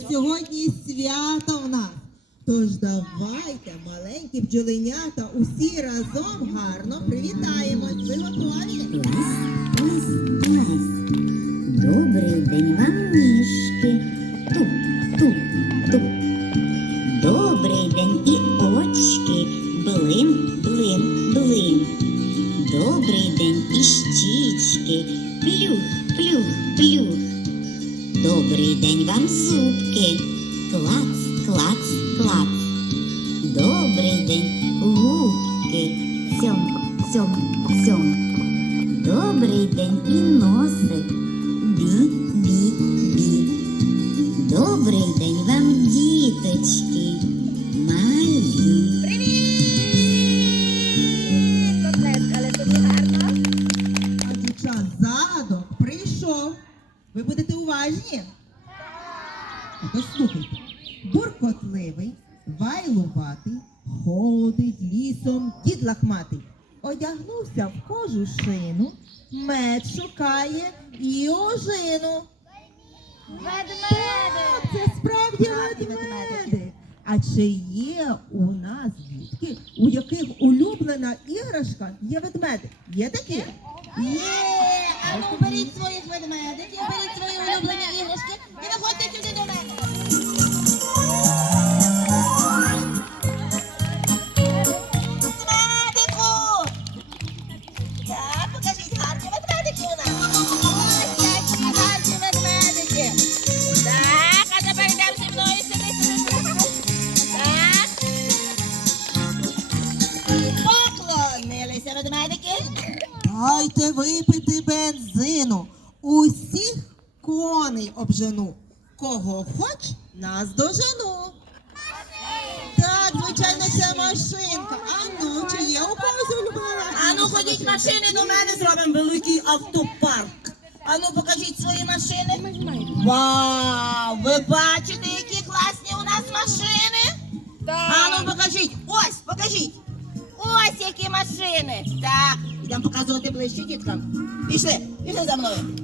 Сьогодні свято в нас. Тож давайте, маленькі бджоленята, усі разом гарно привітаємось. Ви готові? Добрий день вам ніжки. Туп, туп, туп. Добрий день і очки. Блин, блин, блин. Добрий день і щічки. Плюх. Добрий день вам зубки. Клац, клац, Слухайте. Буркотливий, вайлуватий, ходить лісом дід лахматий. Одягнувся в кожушину, мед шукає і ожину. Так, це справді Гарні ведмедик. А чи є у нас дітки, у яких улюблена іграшка є ведмедик? Є такі? Є! А ну беріть своїх ведмедиків, беріть свої улюблені іграшки і виходьте сюди до мене. Ведмедику! Так, покажіть гарні ведмедики у нас. Ось які гарні ведмедики. Так, а тепер йдемо зі мною сюди, сюди, сюди. Так. Поклонилися ведмедики. Дайте випити бензину. Усіх коней обжену. Кого хоч, нас дожену. Так, звичайно, це машинка. А ну, чи є у когось улюблена? А ну ходіть машини до мене, зробимо великий автопарк. А ну покажіть свої машини. Вау! Ви бачите, які класні у нас машини? А ну покажіть! Ось, покажіть! Ось які машини! Так, йдемо показувати ближче діткам. Пішли, пішли за мною.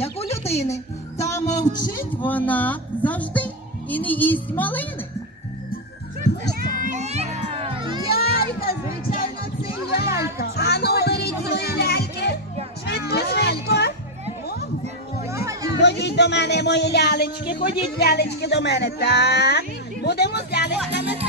Як у людини. Та мовчить вона завжди і не їсть малини. Лялька, звичайно, це лялька. А ну беріть свої ляльки. Швидко, швидко. Ходіть до мене, мої лялечки, ходіть лялечки до мене. Так. Будемо з лялечками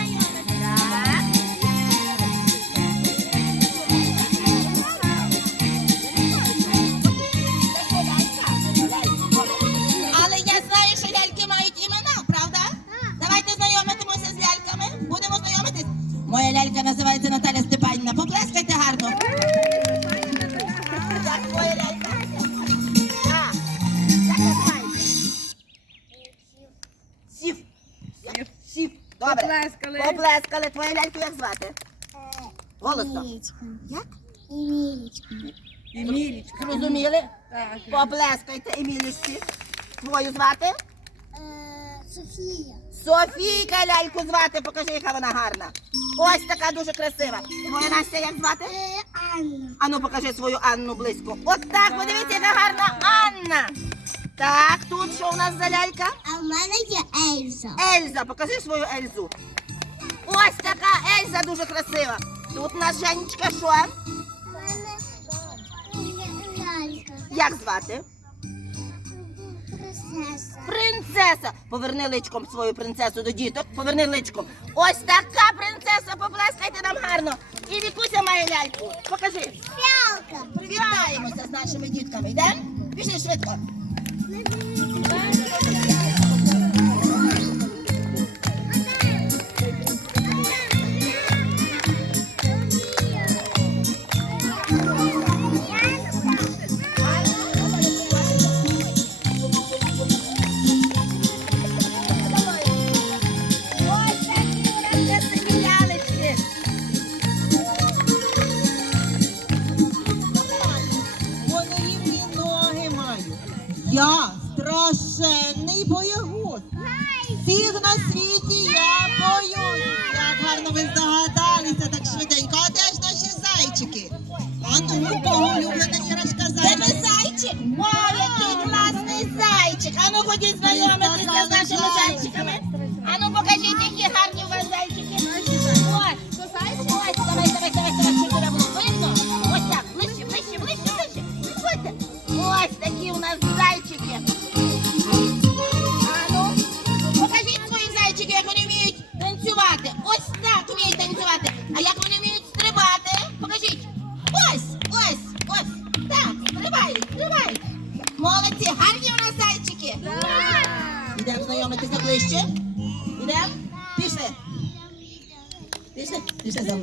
Поплескали. Поплескали. Твою ляльку як звати? Голосно. Як? Емілічка. Зрозуміли? Так. Поплескайте Емілічці. Твою звати? Софія. Софійка ляльку звати. Покажи, яка вона гарна. Ось така дуже красива. Твоя Настя як звати? Е, Анна. Ану, покажи свою Анну близько. От так, подивіться, яка гарна Анна. Так, тут що у нас за лялька? А в мене є Ельза. Ельза, покажи свою Ельзу. Ось така Ельза дуже красива. Тут у нас Женечка що? В мене лялька. Як звати? Принцеса. Принцеса. Поверни личком свою принцесу до діток. Поверни личком. Ось така принцеса. Поплескайте нам гарно. І Вікуся має ляльку. Покажи. Фіалка. Привітаємося з нашими дітками. Йдемо? Пішли швидко. Я Ідемо? Пішли. Пішли, пішли за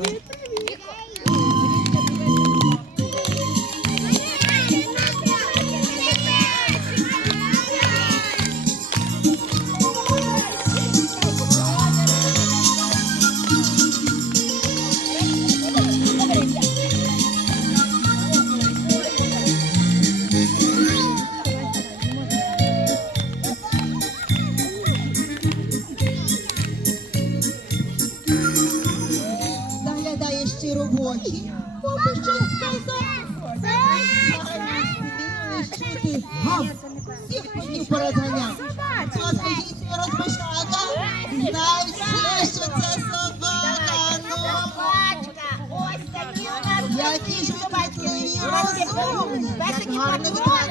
розумні. Песики гарно прикольні,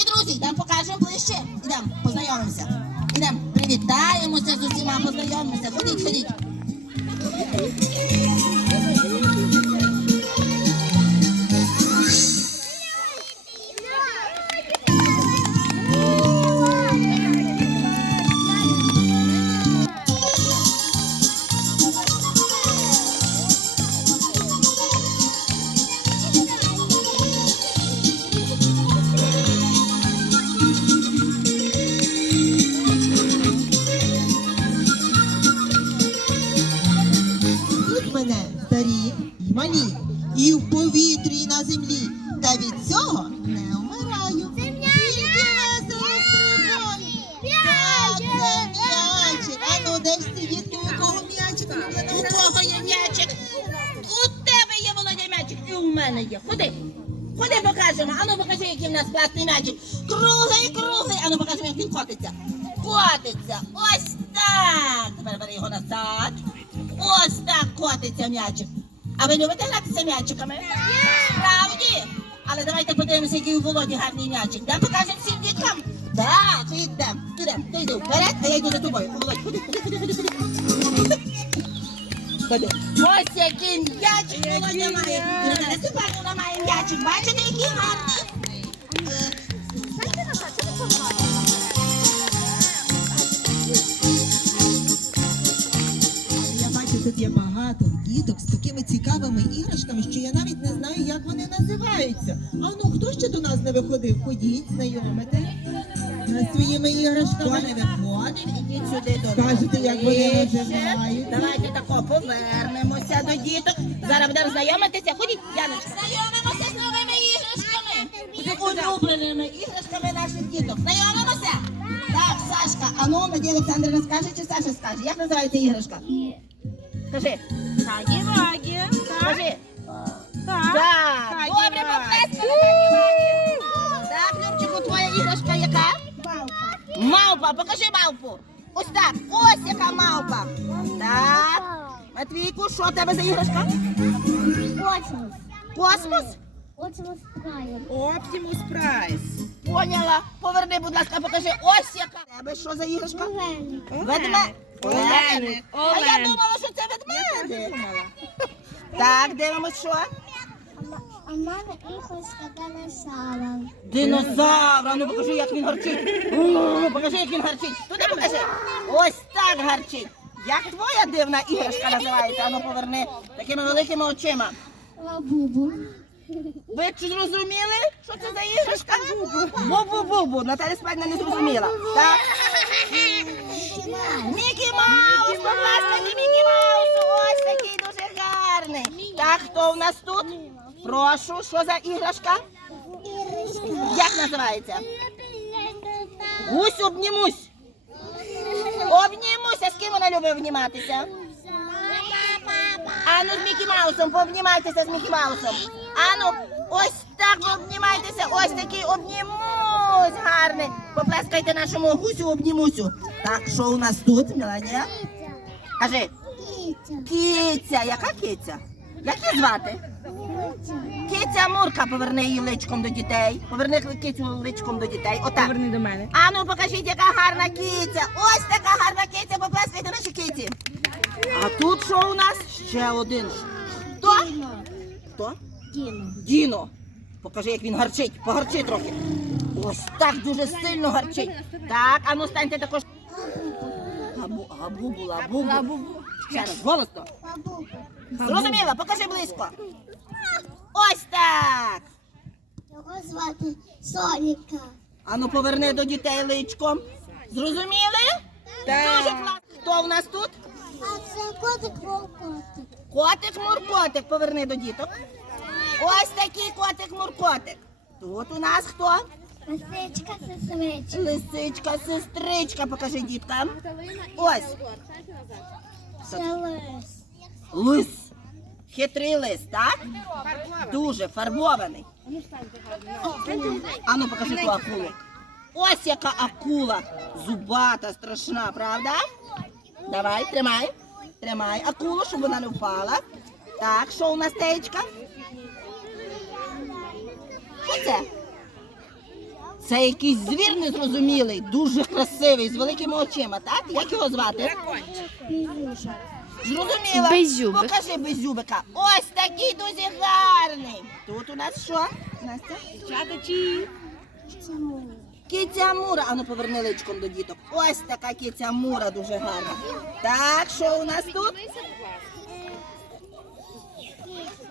наші друзі. Йдемо покажемо ближче. Йдемо, познайомимося. Йдемо, привітаємося з усіма, познайомимося. Ходіть, ходіть. Мене є. Ходи. Ходи покажемо. Ану покажи, який в нас класний м'ячик. Круглий, круглий. Ану покажемо, як він котиться. Котиться. Ось так. Тепер бери його назад. Ось так котиться м'ячик. А ви любите гратися м'ячиками? Справді? Але давайте подивимося, який у Володі гарний м'ячик. Да, покажемо всім діткам? Так, ідемо, ідемо. Ти йди вперед, а я йду за тобою. Володь, ходи, ходи, ходи, ходи. Ходи. Ось який м'ячик Володя має. Ірина Степанівна має м'ячик. Бачите, який гарний? Я бачу, тут є багато діток з такими цікавими іграшками, що я навіть не знаю, як вони називаються. А ну хто ще до нас не виходив? Ходіть, знайомите з своїми іграшками. не виходить, ідіть сюди до. Скажете, як вони називаються? Давайте тако повернемося до діток. Зараз будемо знайомитися. Ходіть, Яночка. Знайомимося з новими іграшками. З улюбленими іграшками наших діток. Знайомимося? Так, Сашка. А ну, Надія Олександрівна скаже чи Саша скаже? Як називається іграшка? Скажи. Тагі-вагі. Скажи. Так. Так. Добре, поплескали Так, яка? Мавпа, покажи мавпу. Ось так. Ось яка мавпа. Так. Матвійку, що в тебе за іграшка? Космос. Космос? Космос Прайм. Оптимус Прайс. Поняла. Поверни, будь ласка, покажи. Ось яка. В Тебе що за іграшка? Оленик. Ведме. Оленик. А я думала, що це ведмедик. Так, дивимось, що? А мене іграшка динозавра. Динозавра, ну покажи, як він гарчить. О, покажи, як він гарчить. Туди покажи. Ось так гарчить. Як твоя дивна іграшка називається? Ану поверни такими великими очима. Лабубу. Ви чи зрозуміли, що це за іграшка? Бу-бу-бу-бу. Наталя Спальна не зрозуміла. Так? Мікі Маус, поплескайте Мікі Маусу. Ось такий дуже гарний. Так, хто у нас тут? Прошу, що за іграшка? Як називається? Гусь обнімусь. Обнімуся. З ким вона любить обніматися? Ану з Мікі Маусом, пообнімайтеся з Мікі Маусом. Ану, ось так ви обнімайтеся, ось такий обнімусь гарний. Поплескайте нашому гусю обнімусю. Так, що у нас тут, Меланія? Кажи, киця, яка киця? Як її звати? Киця Мурка, поверни її личком до дітей. Поверни кицю личком до дітей. Отак. Поверни до мене. Ану, покажіть, яка гарна киця. Ось така гарна киця, поплескайте наші киці. А тут що у нас? Ще один. Хто? Хто? Діма. Діно. Покажи, як він гарчить. Погарчи трохи. Ось так дуже сильно гарчить. Так, ану станьте також. Габу, габубу, лабубу. Ще раз, голосно. Зрозуміла, покажи близько. Ось так. Його звати Соніка. Ану поверни до дітей личком. Зрозуміли? Дуже класно. Хто в нас тут? А це котик волкотик. Котик муркотик, поверни до діток. Ось такий котик муркотик. Тут у нас хто? Лисичка сестричка. Лисичка, сестричка, покажи діткам. Ось. Це лис. Лис. Хитрий лис, так? Дуже фарбований. Ану, покажи ту акулу. Ось яка акула. Зубата, страшна, правда? Давай, тримай. Тримай акулу, щоб вона не впала. Так, що у нас теєчка? Що це? Це якийсь звір незрозумілий, дуже красивий, з великими очима, так? Як його звати? Зрозуміла. Беззюбик. Покажи беззюбика. Ось такий дуже гарний. Тут у нас що? Настя? Мур. Киця Мура. Ану поверни личком до діток. Ось така киця Мура дуже гарна. Так, що у нас тут?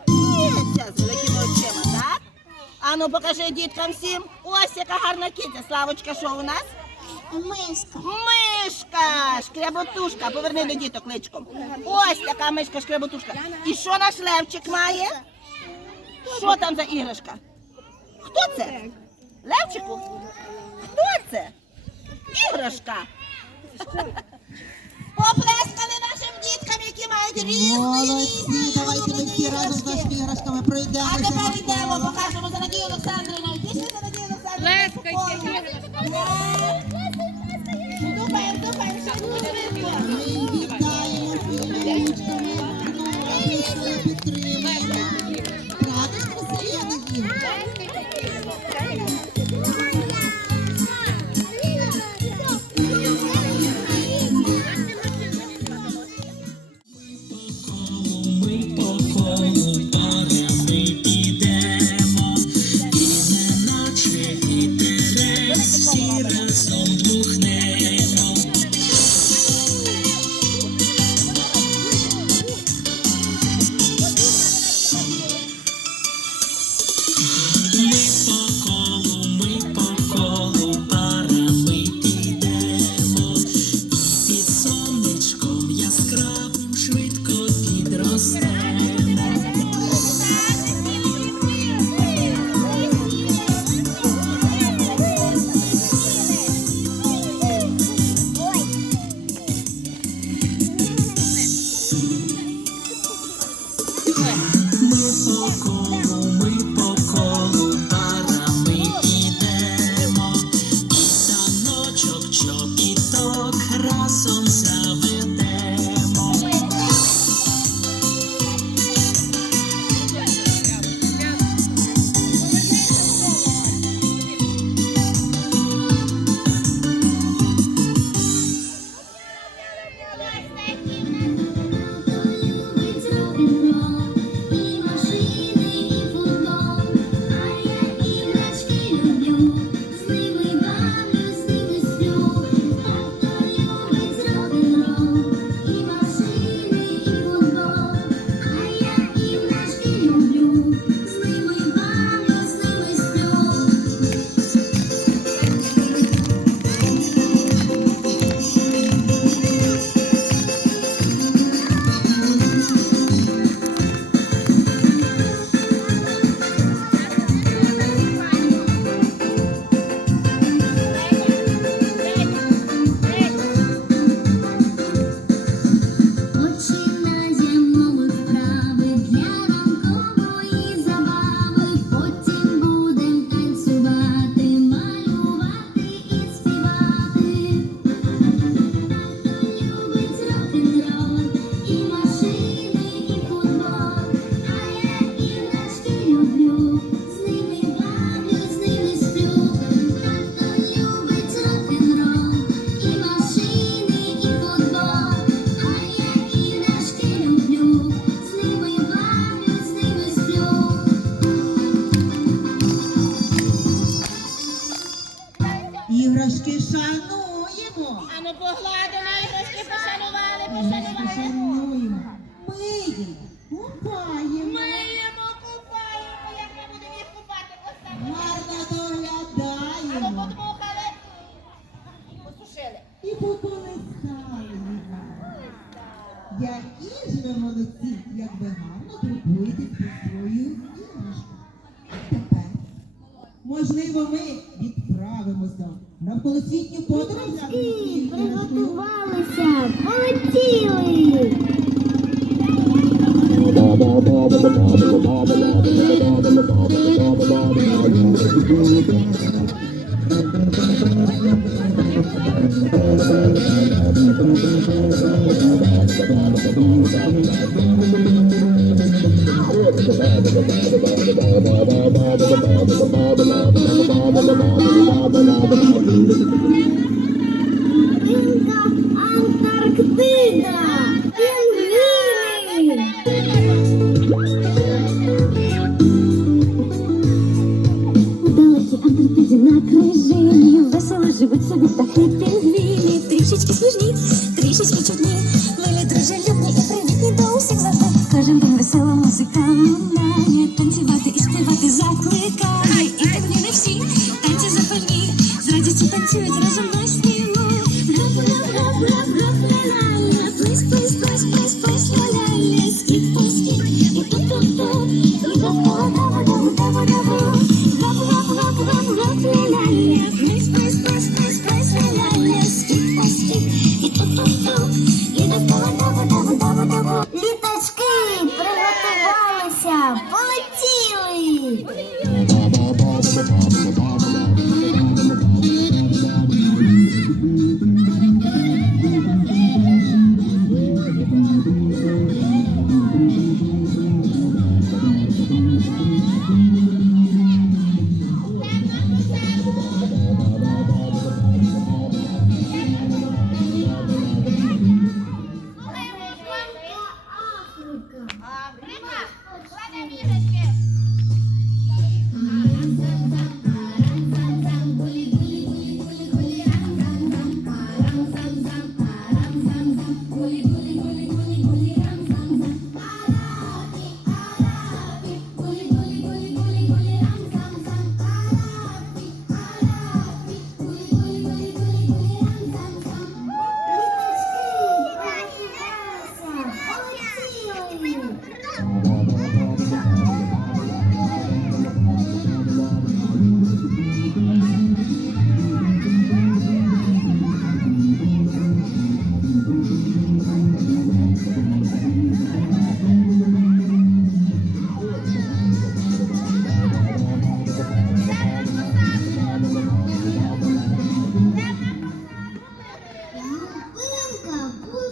Киця з великими очима, так? Ану покажи діткам всім. Ось яка гарна киця. Славочка, що у нас? Миска. Мишка, шкряботушка. Поверни до діток личком. Ось така мишка шкряботушка. І що наш левчик має? Що там за іграшка? Хто це? Левчику? Хто це? Іграшка. Поплескали нашим діткам, які мають різні Молодці, різні давайте ми всі разом з нашими іграшками пройдемося. А тепер йдемо, покажемо за Надію Олександрівну. Пішли за Надію Олександрівну. Дупаємо, що буде видно. Ми вітаємо своїми Boom, boom.